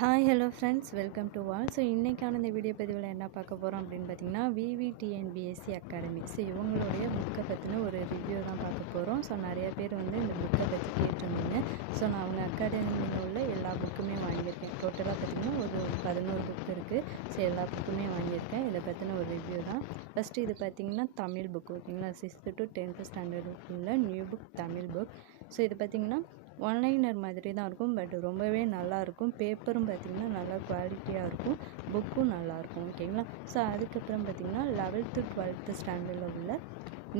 Hi hello friends, welcome to all. So இன்றைக்கான இந்த video பதிவில் என்ன பார்க்க போகிறோம் அப்படின்னு பார்த்தீங்கன்னா, விவிடிஎன்பிஎஸ்சி அகாடமி. ஸோ இவங்களுடைய புக்கை பற்றின ஒரு ரிவ்யூ தான் பார்க்க போகிறோம். ஸோ நிறைய பேர் வந்து இந்த புக்கை பற்றி கேட்டிருந்தீங்க. ஸோ நான் அவங்க அகாடமியில் உள்ள எல்லா புக்குமே வாங்கியிருக்கேன். டோட்டலாக பார்த்திங்கன்னா ஒரு 11 புக் இருக்குது. ஸோ எல்லா புக்குமே வாங்கியிருக்கேன். இதை பற்றின ஒரு ரிவ்யூ தான். ஃபஸ்ட்டு இது பார்த்திங்கன்னா தமிழ் புக், ஓகேங்களா. 6th to 10th ஸ்டாண்டர்ட் உள்ள new book Tamil book. So இது பார்த்திங்கன்னா ஒன்லைனர் மாதிரி தான் இருக்கும், பட் ரொம்பவே நல்லாயிருக்கும். பேப்பரும் பார்த்திங்கன்னா நல்லா குவாலிட்டியாக இருக்கும், புக்கும் நல்லாயிருக்கும், ஓகேங்களா. ஸோ அதுக்கப்புறம் பார்த்திங்கன்னா 11th to 12th ஸ்டாண்டர்டில் உள்ள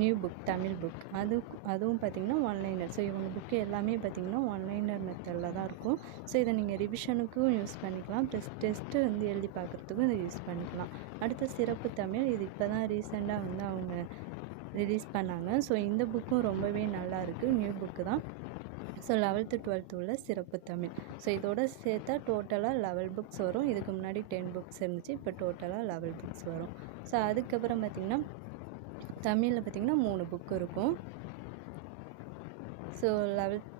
நியூ புக் தமிழ் புக், அதுவும் பார்த்திங்கன்னா ஒன்லைனர். ஸோ இவங்க புக்கு எல்லாமே பார்த்திங்கன்னா ஒன்லைனர் மெத்தடில் தான் இருக்கும். ஸோ இதை நீங்கள் ரிவிஷனுக்கும் யூஸ் பண்ணிக்கலாம், ப்ளஸ் டெஸ்ட்டு வந்து எழுதி பார்க்குறதுக்கும் இதை யூஸ் பண்ணிக்கலாம். அடுத்த சிறப்பு தமிழ், இது இப்போ தான் ரீசெண்டாக வந்து அவங்க ரிலீஸ் பண்ணாங்க. ஸோ இந்த புக்கும் ரொம்பவே நல்லா இருக்குது, நியூ புக்கு தான். ஸோ 11th 12th உள்ள சிறப்பு தமிழ். ஸோ இதோட சேர்த்தா டோட்டலாக 11 புக்ஸ் வரும். இதுக்கு முன்னாடி 10 புக்ஸ் இருந்துச்சு, இப்போ டோட்டலாக 11 புக்ஸ் வரும். ஸோ அதுக்கப்புறம் பார்த்திங்கன்னா தமிழில் பார்த்திங்கன்னா 3 புக்கு இருக்கும். ஸோ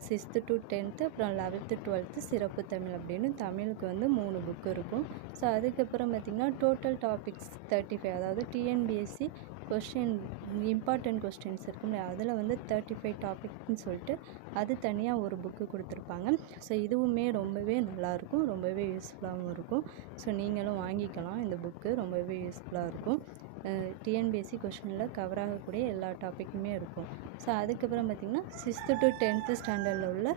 6th to 10th, அப்புறம் 11th 12th சிறப்பு தமிழ் அப்படின்னு தமிழுக்கு வந்து 3 புக்கு இருக்கும். ஸோ அதுக்கப்புறம் பார்த்திங்கன்னா டோட்டல் டாபிக்ஸ் 35, அதாவது டிஎன்பிஎஸ்சி கொஸ்டின் இம்பார்ட்டன்ட் கொஸ்டின்ஸ் இருக்கும்ல, அதில் வந்து 35 டாபிக்னு சொல்லிட்டு அது தனியாக ஒரு புக்கு கொடுத்துருப்பாங்க. ஸோ இதுவுமே ரொம்பவே நல்லாயிருக்கும், ரொம்பவே யூஸ்ஃபுல்லாகவும் இருக்கும். ஸோ நீங்களும் வாங்கிக்கலாம், இந்த புக்கு ரொம்பவே யூஸ்ஃபுல்லாக இருக்கும். டிஎன்பிஎஸ்சி கொஸ்டினில் கவர் ஆகக்கூடிய எல்லா டாப்பிக்குமே இருக்கும். ஸோ அதுக்கப்புறம் பார்த்திங்கன்னா 6th to 10th ஸ்டாண்டர்டில் உள்ள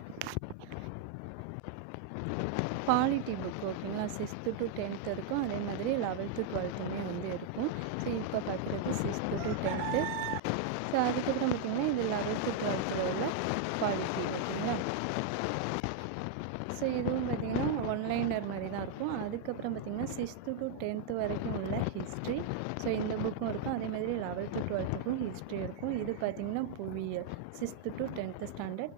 பாலிட்டி புக், ஓகேங்களா. 6th to 10th இருக்கும், அதே மாதிரி 11th 12th வந்து இருக்கும். ஸோ இப்போ பார்க்குறது 6th to 10th. ஸோ அதுக்கப்புறம் பார்த்திங்கன்னா இது 11th 12th உள்ள பாலிட்டி, ஓகேங்களா. ஸோ இதுவும் பார்த்திங்கன்னா ஒன்லைனர் மாதிரி தான் இருக்கும். அதுக்கப்புறம் பார்த்திங்கன்னா 6th to 10th வரைக்கும் உள்ள ஹிஸ்ட்ரி. ஸோ இந்த புக்கும் இருக்கும், அதே மாதிரி 11th 12th ஹிஸ்ட்ரி இருக்கும். இது பார்த்திங்கன்னா புவியியல், 6th to 10th standard,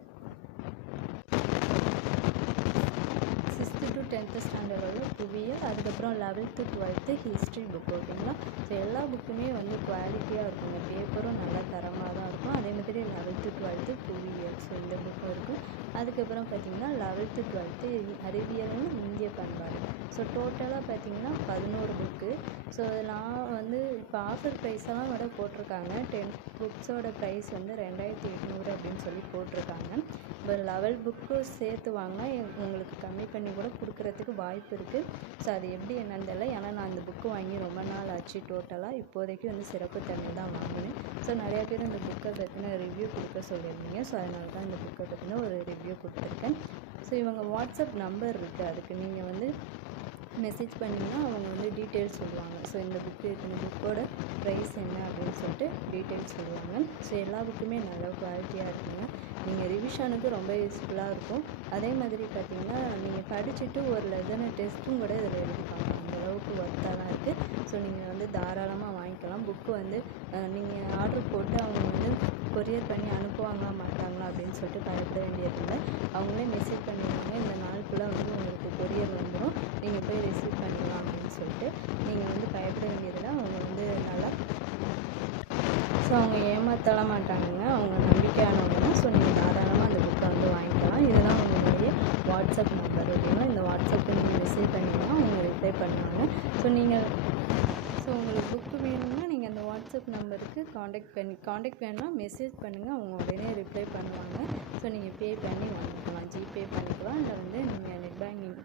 6th to 10th standard உள்ள புவியியல். அதுக்கப்புறம் 11th 12th ஹிஸ்ட்ரி புக், ஓகேங்களா. ஸோ எல்லா புக்குமே வந்து குவாலிட்டியாக இருக்குங்க, பேப்பரும் நல்லா தரமாக தான் இருக்கும். அதே மாதிரி 11th 12th புவியியல், ஸோ இந்த புக்கும் இருக்கும். அதுக்கப்புறம் பார்த்திங்கன்னா 11th 12th அறிவியல்னு இந்திய பண்பாடு. ஸோ டோட்டலாக பார்த்திங்கன்னா 11 புக்கு. ஸோ நான் வந்து இப்போ ஆஃபர் ப்ரைஸெல்லாம் விட போட்டிருக்காங்க. 10 புக்ஸோட ப்ரைஸ் வந்து 2800 அப்படின்னு சொல்லி போட்டிருக்காங்க. இப்போ 11 புக்கு சேர்த்து வாங்கினா உங்களுக்கு கம்மி பண்ணி கூட கொடுக்குறதுக்கு வாய்ப்பு இருக்குது. ஸோ அது எப்படி என்னன்னு தெரியல, ஏன்னா நான் இந்த புக்கு வாங்கி ரொம்ப நாள் ஆச்சு. டோட்டலாக இப்போதைக்கு வந்து சிறப்பு தமிழ் தான் வாங்கினேன். ஸோ நிறையா பேர் இந்த புக்கை பற்றின ரிவ்யூ கொடுக்க சொல்லியிருந்தீங்க. ஸோ அதனால தான் இந்த புக்கை பற்றின ஒரு ரிவ்யூ கொடுத்துருக்கேன். ஸோ இவங்க வாட்ஸ்அப் நம்பர் இருக்குது, அதுக்கு நீங்கள் வந்து மெசேஜ் பண்ணிங்கன்னா அவங்க வந்து டீட்டெயில்ஸ் சொல்லுவாங்க. ஸோ இந்த புக்கோட ப்ரைஸ் என்ன அப்படின்னு சொல்லிட்டு டீட்டெயில்ஸ் சொல்லுவாங்க. ஸோ எல்லா புக்குமே நல்ல குவாலிட்டியாக இருக்குங்க, நீங்கள் ரிவிஷனுக்கு ரொம்ப யூஸ்ஃபுல்லாக இருக்கும். அதே மாதிரி பார்த்திங்கன்னா நீங்கள் படிச்சுட்டு ஒரு லெசனை டெஸ்ட்டும் கூட இதில் எழுதிப்பாங்க, அந்தளவுக்கு ஒர்த்தாக தான் இருக்குது. ஸோ நீங்கள் வந்து தாராளமாக வாங்கிக்கலாம். புக்கு வந்து நீங்கள் ஆர்டர் போட்டு அவங்க வந்து கொரியர் பண்ணி அனுப்புவாங்களா மாட்டாங்களா அப்படின்னு சொல்லிட்டு பயப்பட வேண்டியதில்லை. அவங்களே மெசேஜ் பண்ணிடுவாங்க, இந்த நாளுக்குள்ளே வந்து உங்களுக்கு கொரியர் வந்துடும், நீங்கள் போய் ரிசீவ் பண்ணிடலாம் அப்படின்னு சொல்லிட்டு. நீங்கள் வந்து பயப்பட வேண்டியதில்லை, அவங்க வந்து நல்லா, ஸோ அவங்க ஏமாற்றலாம் மாட்டாங்கங்க, அவங்க நம்பிக்கையானவங்க. ஸோ நீங்கள் தாராளமாக அந்த புக்கை வந்து வாங்கிக்கலாம். இதுதான் உங்களுடைய வாட்ஸ்அப் நம்பர், ஓகேங்களா. இந்த வாட்ஸ்அப்புக்கு நீங்கள் மெசேஜ் பண்ணிங்கன்னா அவங்க ரிப்ளை பண்ணுவாங்க. ஸோ உங்களுக்கு புக்கு வேணும்னா நீங்கள் அந்த வாட்ஸ்அப் நம்பருக்கு காண்டாக்ட் வேணும்னா மெசேஜ் பண்ணுங்கள், அவங்க உடனே ரிப்ளை பண்ணுவாங்க. ஸோ நீங்கள் பே பண்ணி வாங்கிக்கலாம், ஜிபே பண்ணிக்கலாம், இல்லை வந்து நீங்கள் நெட் பேங்கிங்,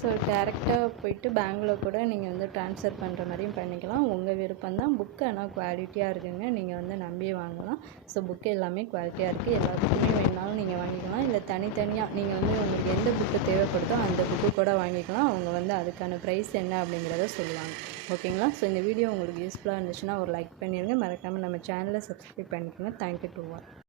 ஸோ டேரெக்டாக போயிட்டு பேங்கில் கூட நீங்கள் வந்து ட்ரான்ஸ்ஃபர் பண்ணுற மாதிரியும் பண்ணிக்கலாம், உங்கள் விருப்பம் தான். புக்கு ஆனால் குவாலிட்டியாக இருக்குங்க, நீங்கள் வந்து நம்பி வாங்கலாம். ஸோ புக்கு எல்லாமே குவாலிட்டியாக இருக்குது, எல்லா புக்குமே வேணாலும் நீங்கள் வாங்கிக்கலாம், இல்லை தனித்தனியாக நீங்கள் வந்து உங்களுக்கு எந்த புக்கு தேவைப்படுதோ அந்த புக்கு கூட வாங்கிக்கலாம். அவங்க வந்து அதுக்கான ப்ரைஸ் என்ன அப்படிங்கிறத சொல்லுவாங்க, ஓகேங்களா. ஸோ இந்த வீடியோ உங்களுக்கு யூஸ்ஃபுல்லாக இருந்துச்சுன்னா ஒரு லைக் பண்ணிடுங்க, மறக்காமல் நம்ம சேனலை சப்ஸ்கிரைப் பண்ணிக்கோங்க. Thank you to all.